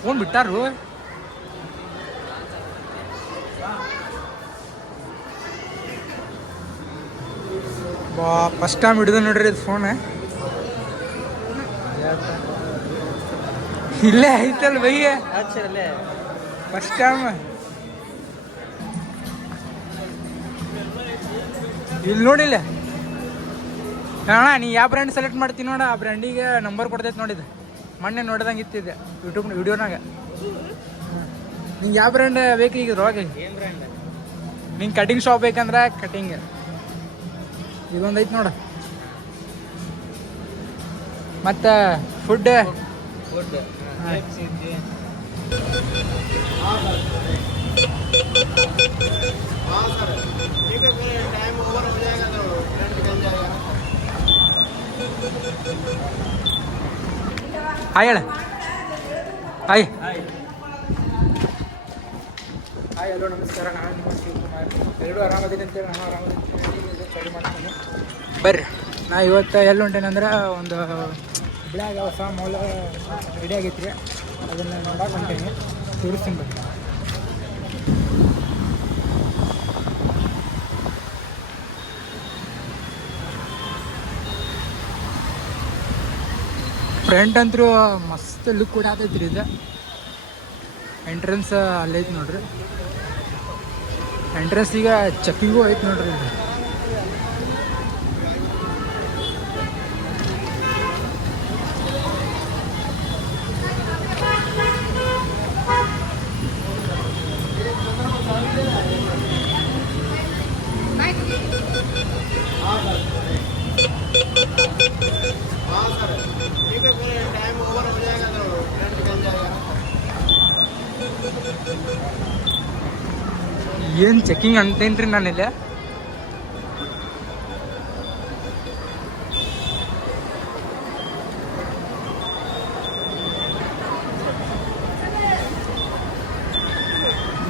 Phone ಬಿಟ್ಟಾರು ಬಾ first time ಹಿಡಿದು ನೋಡ್ರಿ ಇದು ಫೋನ್ ಇಲ್ಲೇ ಐತಲ್ ಬೈಯ ಫಸ್ಟ್ ಟೈಮ್ ಇಲ್ಲಿ ನೋಡಿಲ್ಲ ಅಣ್ಣ ನೀ ಯಾವ ಬ್ರ್ಯಾಂಡ್ ಸೆಲೆಕ್ಟ್ ಮಾಡ್ತೀನಿ ನೋಡ ಆ ಬ್ರ್ಯಾಂಡಿಗೆ ನಂಬರ್ ಕೊಡ್ತೈತೆ ನೋಡಿದ್ದು ಮೊನ್ನೆ ನೋಡ್ದಂಗೆ ಇತ್ತಿದ್ದೆ ಯೂಟ್ಯೂಬ್ ವಿಡಿಯೋನಾಗ ನಿಂಗೆ ಯಾವ ಬ್ರ್ಯಾಂಡ್ ಬೇಕು ಈಗ ರೋಗ ನಿಂಗೆ ಕಟಿಂಗ್ ಶಾಪ್ ಬೇಕಂದ್ರೆ ಕಟಿಂಗ್ ಇದೊಂದು ಐತೆ ನೋಡ ಮತ್ತು ಫುಡ್ ಹಾಯ್ ಹೇಳ ಹಾಯ್ ಹಾಯ್ ಹಲೋ ನಮಸ್ಕಾರ ನಾನು ನಿಮ್ಮ ಶಿವಕುಮಾರ್ ಎಲ್ಲರೂ ಆರಾಮದೀನಿ ಅಂತೇಳಿ ನಾನು ಆರಾಮದೀನಿ ಸ್ಟಡಿ ಮಾಡ್ತೀನಿ ಬರ್ರಿ ನಾ ಇವತ್ತು ಎಲ್ಲಿ ಹೊಂಟೇನಂದ್ರೆ ಒಂದು ಹುಬ್ಳ್ಯಾಗ ಹೊಸ ಮಾಲ್ ರೆಡಿ ಆಗೈತಿ ರೀ ಅದನ್ನು ನೋಡಕ್ಕೆ ಹೊಂಟೇನಿ ತೋರಿಸ್ತೀನಿ ಬರ್ರಿ ಫ್ರಂಟ್ ಅಂತೂ ಮಸ್ತ್ ಲುಕ್ ಕೂಡ ಆತೈತಿ ರೀ ಇದು ಎಂಟ್ರೆನ್ಸ್ ಅಲ್ಲೈತಿ ನೋಡ್ರಿ ಎಂಟ್ರೆನ್ಸ್ ಈಗ ಚೆಕ್ಕಿಂಗು ಐತಿ ನೋಡ್ರಿ ಇದು ಏನು ಚೆಕಿಂಗ್ ಅಂತೇನು ರೀ ನಾನಿಲ್ಲ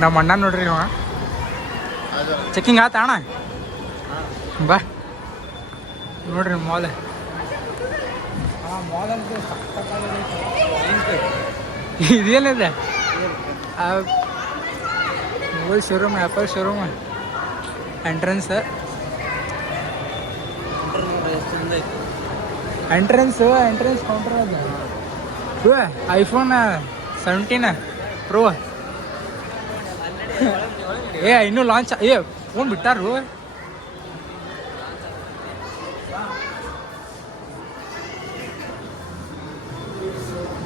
ನಮ್ಮ ಅಣ್ಣ ನೋಡ್ರಿ ಅವ ಚೆಕಿಂಗ್ ಆತ ಅಣ್ಣ ಬಾ ನೋಡ್ರಿ ಮಾಲ್ ಮಾಲ್ ಅಂತ ಇದೇನಿದೆ mobile showroom apple showroom entrance counter ಅದು ಐಫೋನ್ 17 ಪ್ರೋ ಇನ್ನೂ ಲಾಂಚ್ ಫೋನ್ ಬಿಟ್ಟಾರು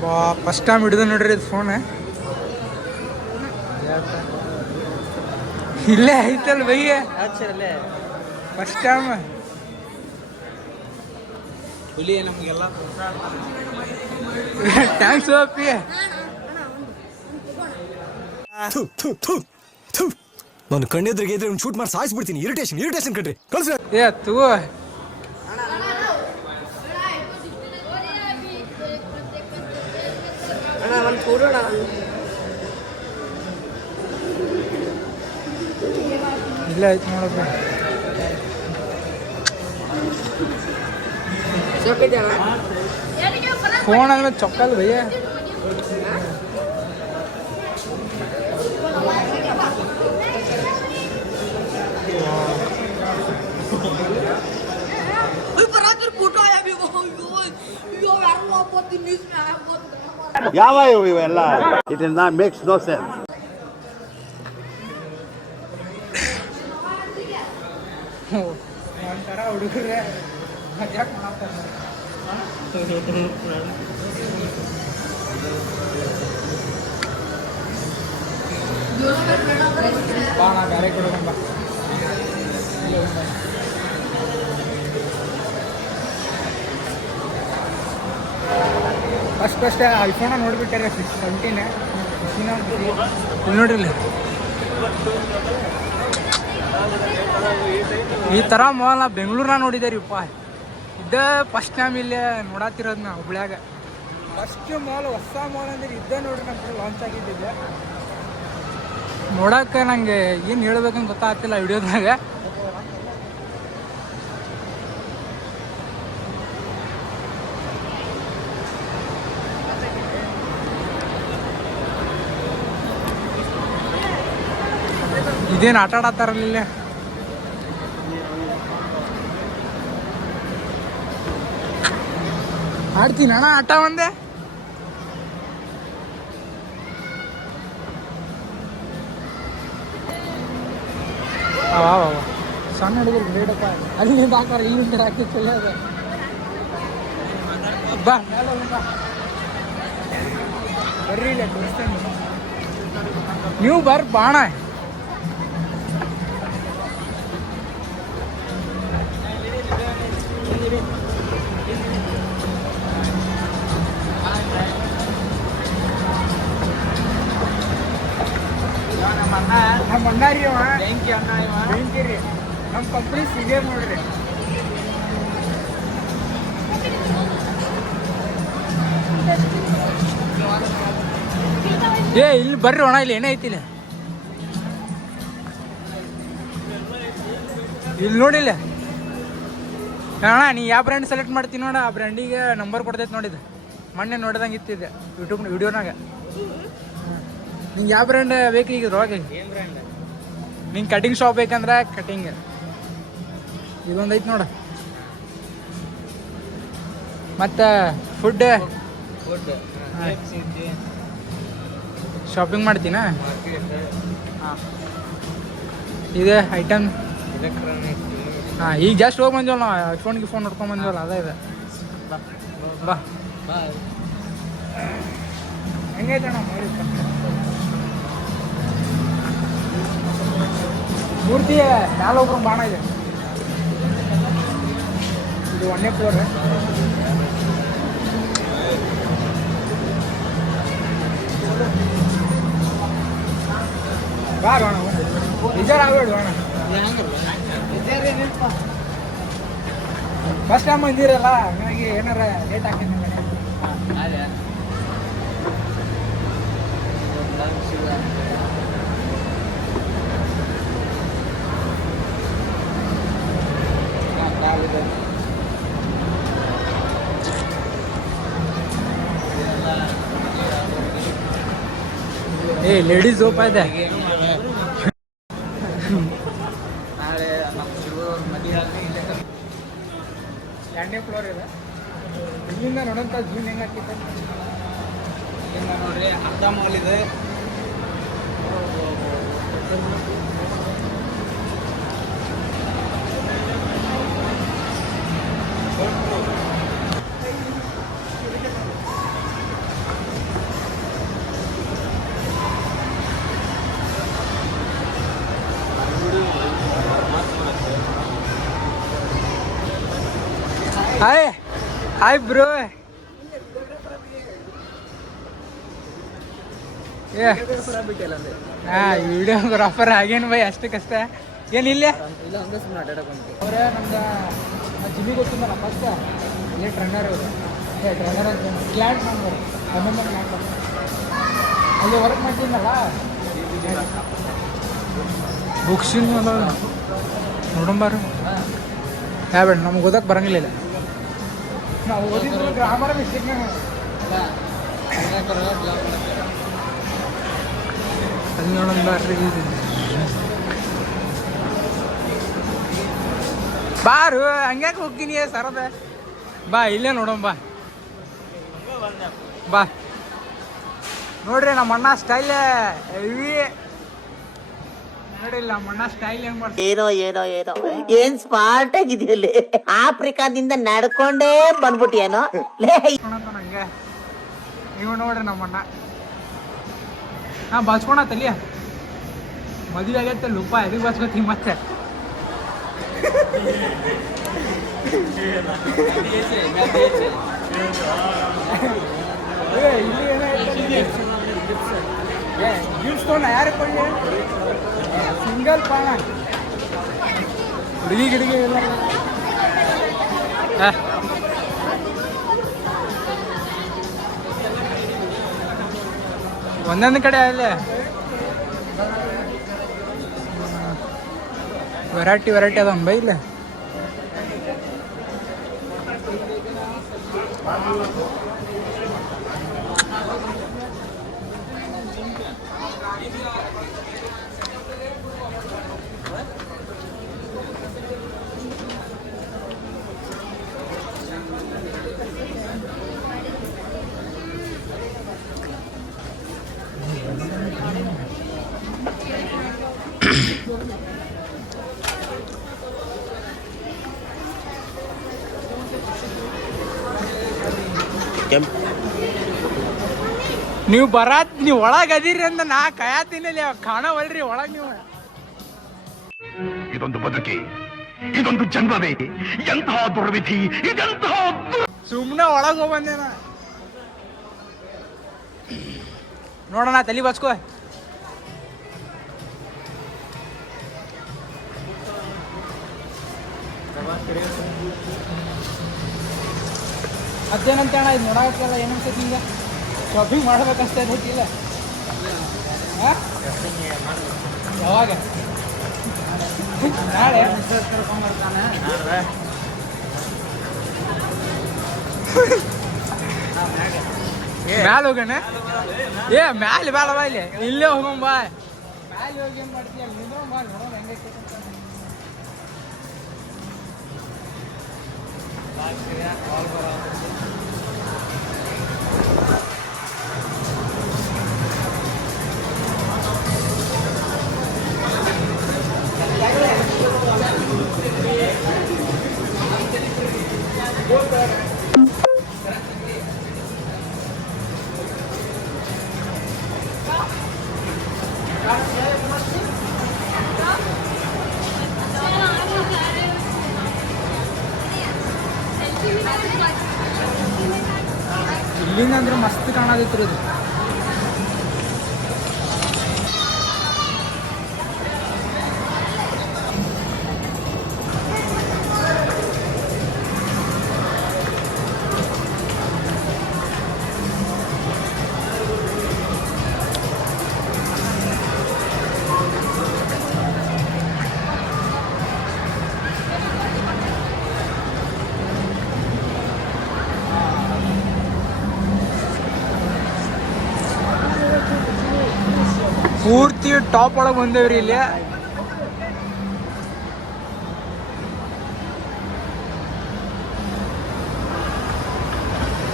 ಬಾ ಫಸ್ಟ್ ಟೈಮ್ ಹಿಡಿದು ನೋಡ್ರಿ ಇದು ಫೋನ್ ಇಲ್ಲೇ ಐತಲ್ ಬೈಯ ಫಸ್ಟ್ ಟೈಮ್ ಹುಲಿ ನಮಗೆಲ್ಲ ಥ್ಯಾಂಕ್ಸ್ ಅಪ್ಪಿ ನಾನು ಕಣ್ಣೆದ್ರಿಗೆ ಇದ್ರೆ ಶೂಟ್ ಮಾಡಿ ಸಾಯಿಸ್ಬಿಡ್ತೀನಿ ಇರಿಟೇಷನ್ ಕಣ್ರಿ ಕಳ್ಸಿ ತೂ ಇಲ್ಲ ಐತಿ ನೋಡಪ್ಪ ಫೋನ್ ಅಂದ್ರೆ ಚೊಕ್ಕಲ್ ಭಯ್ಯ ಯಾವ ಇವೆಲ್ಲ it is not makes no sense ಒಂಥರ ಹುಡುಗರೇ ಮಜಾಕ್ ಮಾಡ್ತಾರೆ ಬಾ ನಾ ಬೇರೆ ಕಡೆ ಬಾ ಫಸ್ಟ್ ಐಫೋನ ನೋಡಿಬಿಟ್ಟಾರೆ 17 ಇಲ್ಲಿ ನೋಡ್ರಿ ಇಲ್ಲಿ ಈ ಥರ ಮಾಲ್ ನಾ ಬೆಂಗಳೂರನ್ನ ನೋಡಿದೆ ರೀ ಇದ್ದ ಫಸ್ಟ್ ಟೈಮ್ ಇಲ್ಲೇ ನೋಡತ್ತಿರೋದು ನಾ ಹುಬ್ಳ್ಯಾಗ ಫಸ್ಟ್ ಮಾಲ್ ಹೊಸ ಮಾಲ್ ಅಂದ್ರೆ ಇದ್ದೇ ನೋಡ್ರಿ ನಮ್ಮ ಕಡೆ ಲಾಂಚ್ ಆಗಿದ್ದಿದ್ದೆ ನೋಡಕ್ಕೆ ನಂಗೆ ಏನು ಹೇಳ್ಬೇಕಂತ ಗೊತ್ತಾಗ್ತಿಲ್ಲ ವಿಡಿಯೋದಾಗ ಇದೇನು ಆಟ ಆಡತ್ತಾರಲ್ಲ ಆಡ್ತೀನಿ ಅಣ್ಣ ಆಟ ಒಂದೇ ಸಣ್ಣ ಹುಡುಗರು ಬೇಡಪ್ಪ ಅಲ್ಲಿಂದ ಹಾಕಾರ ಇಲ್ಲಿಂದ ಹಾಕಿ ಚಲೋ ಅದ ಬಾ ಬರ್ರಿ ಇಲ್ಲ ತೋರಿಸ್ತೇನೆ ನೀವು ಬರ್ರಿ ಬಾಣ ನಮ್ಮ ಅಣ್ಣ ರೀ ಅವ ಬೆಂಕಿ ಅಣ್ಣ ಇವ ಬೆಂಕಿ ರೀ ನಮ್ಮ ಕಂಪ್ನಿ ಸಿಗೇ ನೋಡ್ರಿ ಏ ಇಲ್ಲಿ ಬರ್ರಿ ಅಣ್ಣ ಇಲ್ಲಿ ಏನೈತಿ ಇಲ್ಲಿ ನೋಡಿಲ್ಲ ಅಣ್ಣ ನೀ ಯಾವ ಬ್ರ್ಯಾಂಡ್ ಸೆಲೆಕ್ಟ್ ಮಾಡ್ತೀನಿ ನೋಡ ಆ ಬ್ರ್ಯಾಂಡಿಗೆ ನಂಬರ್ ಕೊಡ್ತೈತೆ ನೋಡಿದ್ದು ಮೊನ್ನೆ ನೋಡ್ದಂಗೆ ಇತ್ತಿದ್ದೆ ಯೂಟ್ಯೂಬ್ ವಿಡಿಯೋನಾಗ ನಿಂಗೆ ಯಾವ ಬ್ರ್ಯಾಂಡ್ ಬೇಕು ಈಗ ಇದ್ರೊಳಗೆ ನಿಂಗೆ ಕಟಿಂಗ್ ಶಾಪ್ ಬೇಕಂದ್ರೆ ಕಟಿಂಗ್ ಇದೊಂದು ಐತೆ ನೋಡ ಮತ್ತು ಫುಡ್ ಶಾಪಿಂಗ್ ಮಾಡ್ತೀನ ಹಾಂ ಇದೆ ಐಟಮ್ ಹಾಂ ಈಗ ಜಸ್ಟ್ ಹೋಗಿ ಬಂದಿವಲ್ಲ ನಾವು ಫೋನ್ಗೆ ಫೋನ್ ನೋಡ್ಕೊಂಡು ಬಂದಿವಲ್ಲ ಅದೇ ಇದೆ ಬಾ ಹೆಂಗೈತೆ ಅಣ್ಣ ಮಾಡಿ ಪೂರ್ತಿ ಮ್ಯಾಲೆ ಒಬ್ರು ಬಾಣ ಇದೆ ಇದು 1ನೇ ಫ್ಲೋರ್ ಬಾ ಅಣ್ಣ ನಿಜಾರ ಆಗ್ಬೇಡು ಅಣ್ಣ ಫಸ್ಟ್ ಟೈಮ್ ಬಂದಿರಲ್ಲ ಹಂಗಾಗಿ ಏನಾರ ಲೇಟ್ ಆಗ್ತೈತೆ ಏ ಲೇಡೀಸ್ ಓಪ ಇದೆ 2ನೇ ಫ್ಲೋರ್ ಇದೆ ಇಲ್ಲಿಂದ ನೋಡೋಂಥ ಜೂನ್ ಹೆಂಗೆ ಹಾಕಿತ್ತು ಇಲ್ಲಿಂದ ನೋಡ್ರಿ ಅರ್ಧ ಮಾಲ್ ಇದೆ ಹಾಯ್ ಹಾಯ್ ಬ್ರೋ ಹಾಂ ವಿಡಿಯೋಗ್ರಾಫರ್ ಆಗೇನು ಬೈ ಅಷ್ಟಕ್ಕಷ್ಟೇ ಏನಿಲ್ಲೇ ಅವರೇ ನಮ್ದು ಜಿಮ್ಮಿ ಗೊತ್ತಿಲ್ಲ ಫಸ್ಟ್ ಇಲ್ಲೇ ಟ್ರೈನರ್ ಟ್ರೈನರ್ ಅಂತ ಕ್ಲಾಂಟ್ ನಂಬರ್ ಅಲ್ಲಿ ವರ್ಕ್ ಮಾಡ್ತೀನಲ್ಲ ಬುಕ್ಸಿನ ನೋಡಂಬಾರು ಯಾವ ಬೇಡ ನಮ್ಗೆ ಓದಕ್ಕೆ ಬರಂಗಿಲ್ಲ ನಾವು ಓದಿದ್ರು ಗ್ರಾಮರ್ ಮಿಸ್ಟೇಕ್ನ ಅಲ್ಲಿ ನೋಡಂಬಾರ್ರಿ ಬಾರು ಹಂಗ್ಯಾಕೆ ಹೋಗ್ತೀನಿ ಸರದ ಬಾ ಇಲ್ಲೇ ನೋಡೋಣ ಬಾ ನೋಡ್ರಿ ನಮ್ಮ ಅಣ್ಣ ಸ್ಟೈಲ್ ಹೆವಿ ನೋಡಿಲ್ಲ ನಮ್ಮ ಅಣ್ಣ ಸ್ಟೈಲ್ ಹೆಂಗ್ ಮಾಡ್ತಾರೆ ಏನೋ ಏನೋ ಏನೋ ಏನ್ ಸ್ಮಾರ್ಟ್ ಆಗಿದೆಯಲ್ಲಿ ಆಫ್ರಿಕಾದಿಂದ ನಡ್ಕೊಂಡೇ ಬಂದ್ಬಿಟ್ಟಿಯೇನೋ ಹಂಗೆ ನೀವು ನೋಡ್ರಿ ನಮ್ಮ ಅಣ್ಣ ಬಚ್ಕೊಳತ್ತಲ್ಲಿ ಮದುವೆ ಆಗೈತೆ ಲುಪ್ಪ ಎದಕ್ಕೆ ಬಚ್ಕೋತೀವಿ ಮತ್ತೆ ಯಾರು ಕೊಳ್ಳಿ ಸಿಂಗಲ್ ಪಾಣ ಹುಡುಗಿ ಗಿಡಿಗೆ ಎಲ್ಲ ಒಂದೊಂದು ಕಡೆ ಅಲ್ಲೇ ವೆರೈಟಿ ಅದ ಬೈ ಇಲ್ಲ ನೀವು ನೀವು ಒಳಗೆ ಅದೀರಿ ಅಂತ ನಾ ಕಯಾತೀನಿ ಕಾಣವಲ್ರಿ ಒಳಗೆ ನೀವು. ಇದೊಂದು ಬದುಕಿ, ಇದೊಂದು ಜನ್ಮವೇ, ಎಂತಹ ದುರ್ವಿಧಿ, ಇದೆಂತಹ ಸುಮ್ಮನೆ ಒಳಗೆ ಹೋಗ್ಬಂದೇನ. ನೋಡೋಣ ತಲೆ ಬಚ್ಕೋ. ಅದೇನಂತ ಅಣ್ಣ ಇದು ನೋಡಾಕಲ್ಲ ಏನನ್ಸೈತಿ ಈಗ ಶಾಪಿಂಗ್ ಮಾಡ್ಬೇಕಷ್ಟೇ ಇಲ್ಲ ಯಾವಾಗ ನಾಳೆ ಮ್ಯಾಲ ಹೋಗೋಣ ಮ್ಯಾಲೆ ಬೇಡ ಬಾ ಇಲ್ಲಿ ಇಲ್ಲೇ ಹೋಗೋಣ ಬಾ ಮ್ಯಾಲೆ ಹೋಗಿ ಏನ್ ಮಾಡ್ತೀಯ ನಿಂದ್ರೋ ಬಾ ನೋಡೋಣ ಹೆಂಗೈತೆ ಇಲ್ಲಿಂದ ಅಂದ್ರೆ ಮಸ್ತ್ ಕಾಣದಿತ್ತು ಇದು. ಪೂರ್ತಿ ಟಾಪ್ ಒಳಗೆ ಬಂದೇವ್ರಿ ಇಲ್ಲಿ.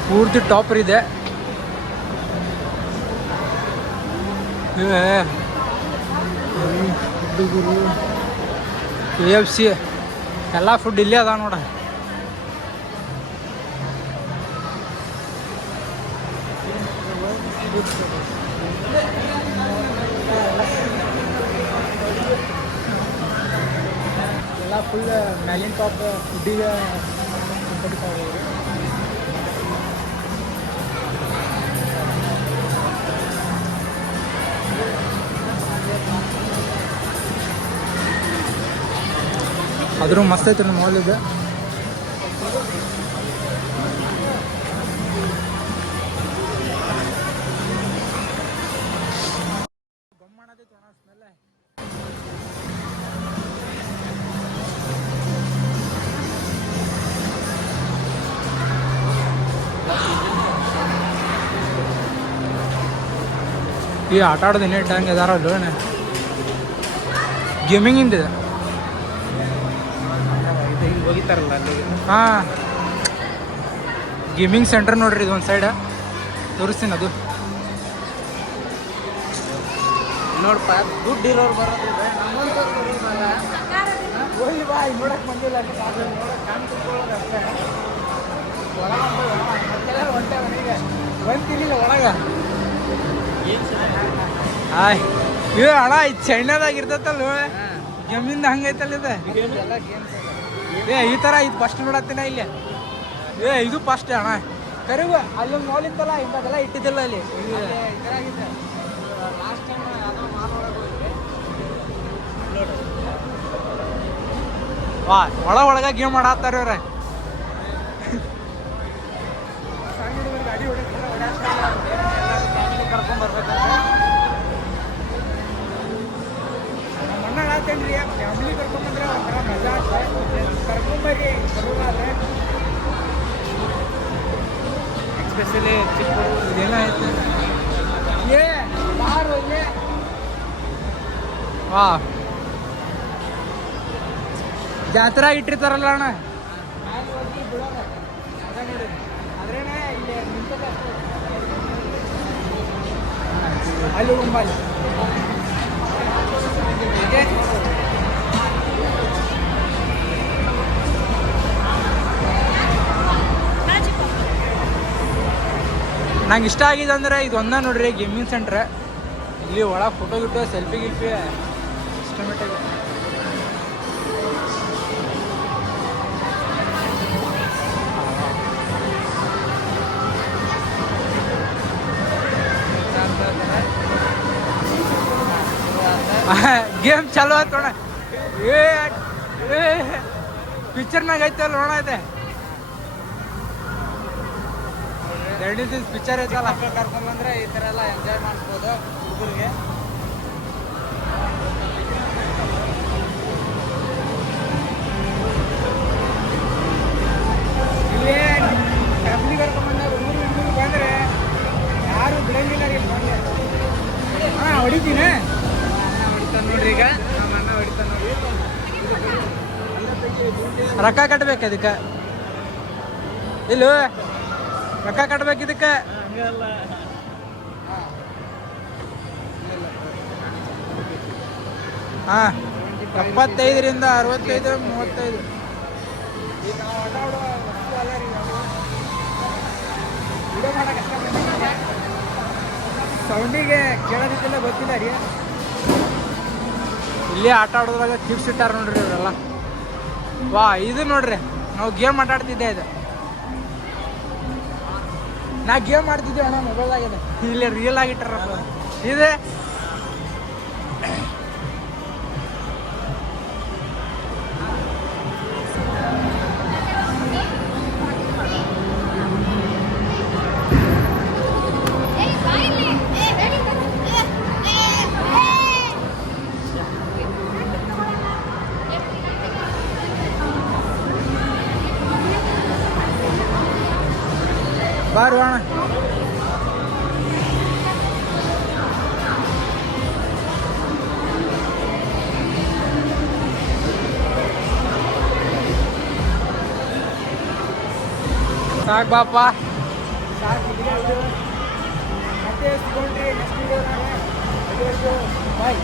ಪೂರ್ತಿ ಟಾಪರ್ ಇದೆ. KFC ಎಲ್ಲ ಫುಡ್ ಇಲ್ಲೇ ಅದ ನೋಡ. ಎಲ್ಲ ಫುಲ್ ಮ್ಯಾಲಿನ ಟಾಪ್ ಫುಡ್ಡಿಗೆ ಆದ್ರೂ ಮಸ್ತ್ ಐತೆ ನಮ್ಮ ಮಾಲ್ ಇದೆ. ಈ ಆಟ ಆಡೋದು ಇನ್ನೇ ಟಂಗ್ ಇದಾರಲ್ಲ ಗೇಮಿಂಗ್ ಇಂದಿದೆ ಹೋಗಿತಾರಲ್ಲ ಅಲ್ಲಿ. ಹಾಂ ಗೇಮಿಂಗ್ ಸೆಂಟರ್ ನೋಡ್ರಿ ಇದು ಒಂದು ಸೈಡ್ ತೋರಿಸ್ತೀನಿ. ಅದು ನೋಡಪ್ಪ ದುಡ್ಡು ಇರೋರು ಬರೋದಿಲ್ಲ, ನಮ್ಮಂತವ್ರು ಬರೋದಲ್ಲ. ಹೋಗಿ ಬಾ ಈಗ ನೋಡಕ್ಕೆ ಬಂದಿಲ್ಲ ನೋಡಕ್ಕೆ ಕಾಣ್ ಕುತ್ಕೊಳ್ಳೋದು ಅಷ್ಟೇ. ಒಳಗೆ ಹೊಂಟೆ ಮನೆಗೆ ಬಂತಿರ್ಲಿಲ್ಲ ಒಳಗೆ. ಆಯ್ ಇದು ಅಣ್ಣ ಇದು ಚೈನಾದಾಗ ಇರ್ತೈತಲ್ಲ ಜಮೀನ್ದ ಹಂಗೈತಲ್ಲ ಇದು. ಈ ಥರ ಇದು ಫಸ್ಟ್ ನೋಡತ್ತೀನ ಇಲ್ಲಿ. ಇದು ಫಸ್ಟ್ ಅಣ್ಣ ಕರಿಗು ಅಲ್ಲೊಂದು ಮಾಲ್ ಇತ್ತಲ್ಲ ಇಂಥದ್ದೆಲ್ಲ ಇಟ್ಟಿದ್ದಿಲ್ಲ ಅಲ್ಲಿ. ಲಾಸ್ಟ್ ಟೈಮ್ ಯಾವುದೋ ಮಾಲ್ ವಾ ಒಳಗೆ ಗೇಮ್ ಮಾಡತ್ತಾರ ಇವ್ರೆ. ಗಾಡಿ ಕರ್ಕೊಂಡ್ ಬರ್ಬೇಕಂದ್ರೆ ಮಣ್ಣ ಆತೇನ್ರಿ ಫ್ಯಾಮಿಲಿ ಕರ್ಕೊಂಬಂದ್ರೆ ಒಂಥರ ಮಜಾ ಆಗ್ತದೆ. ಕರ್ಕೊಂಬರ್ರಿ ಬರೋದಾದ್ರೆ ಎಸ್ಪೆಷಲಿ ಚಿಕ್ಕ ಇದೇನಾಯ್ತು ಬಾರು ಇಲ್ಲೇ. ವಾ ಜಾತ್ರಾ ಇಟ್ಟಿರ್ತಾರಲ್ಲ ಅಣ್ಣ ಅದ್ರೇನೆ ಇಲ್ಲಿ ನಿಂತದ ಅಲ್ಲಿ ಮುಂಬಲ್ಲಿ ನಂಗೆ ಇಷ್ಟ ಆಗಿದೆ ಅಂದ್ರೆ ಇದು ಒಂದ ನೋಡ್ರಿ ಗೇಮಿಂಗ್ ಸೆಂಟ್ರ್. ಇಲ್ಲಿ ಒಳಗೆ ಫೋಟೋ ಗಿಟೋ ಸೆಲ್ಫಿ ಗಿಲ್ಫಿ ಸಿಸ್ಟಮೆಟಿಕ್. ಗೇಮ್ ಚಾಲು ಆಯ್ತು ನೋಡ. ಪಿಕ್ಚರ್ನಾಗ ಐತಲ್ಲ ನೋಡ ಐತೆ ಪಿಕ್ಚರ್ ಐತಲ್ಲ. ಕರ್ಕೊಂಡ್ಬಂದ್ರೆ ಈ ಥರ ಎಲ್ಲ ಎಂಜಾಯ್ ಮಾಡಿಸ್ಬೋದು ಹುಡುಗರಿಗೆ. ಇಲ್ಲಿ ಫ್ಯಾಮಿಲಿ ಕರ್ಕೊಂಡ್ಬಂದಾಗ ಹುಡುಗರು ಬಂದರೆ ಯಾರು ಬಿಡಂಗಿಲ್ಲ ಇಲ್ಲಿ ಬಂದೆ. ಹಾಂ ಹೊಡಿತೀನಿ. ಹೊಡಿತಾನೆ ನೋಡ್ರಿ, ಈಗ ನಮ್ಮ ಅಣ್ಣ ಹೊಡಿತಾನೆ ನೋಡಿ. ರೊಕ್ಕ ಕಟ್ಬೇಕು ಇದಕ್ಕೆ. ಇಲ್ಲ ರೊಕ್ಕ ಕಟ್ಬೇಕು ಇದಕ್ಕೆ. ಹಾಂ 75ರಿಂದ 65 35. ಈಗ ನಾವು ಆಟ ಆಡೋ ವಸ್ತು ಅಲ್ಲ ರೀ. ವಿಡಿಯೋ ಮಾಡಕ್ಕೆ ಸೌಂಡಿಗೆ ಕೇಳೋದಿಲ್ಲ ಗೊತ್ತಿಲ್ಲ ರೀ. ಇಲ್ಲಿ ಆಟ ಆಡೋದ್ರಾಗ ಚಿಪ್ಸ್ ಇಟ್ಟಾರ ನೋಡ್ರಿ ಇವರೆಲ್ಲ. ವಾ ಇದು ನೋಡ್ರಿ, ನಾವು ಗೇಮ್ ಆಟಾಡ್ತಿದ್ದೆ. ಇದು ನಾ ಗೇಮ್ ಆಡ್ತಿದ್ದೆ ಅಣ್ಣ ಮೊಬೈಲ್ದಾಗಿದೆ. ಇಲ್ಲಿ ರಿಯಲ್ ಆಗಿಟ್ಟಾರ ಇದೆ. ಬಾರು ಅಣ್ಣ. ಸಾಕು ಬಾಪ ಸಾಕು. ಮತ್ತೆ ಸಿಗೋಣ್ರಿ ನೆಕ್ಸ್ಟ್ ವಿಡಿಯೋ ಬಾಯ್.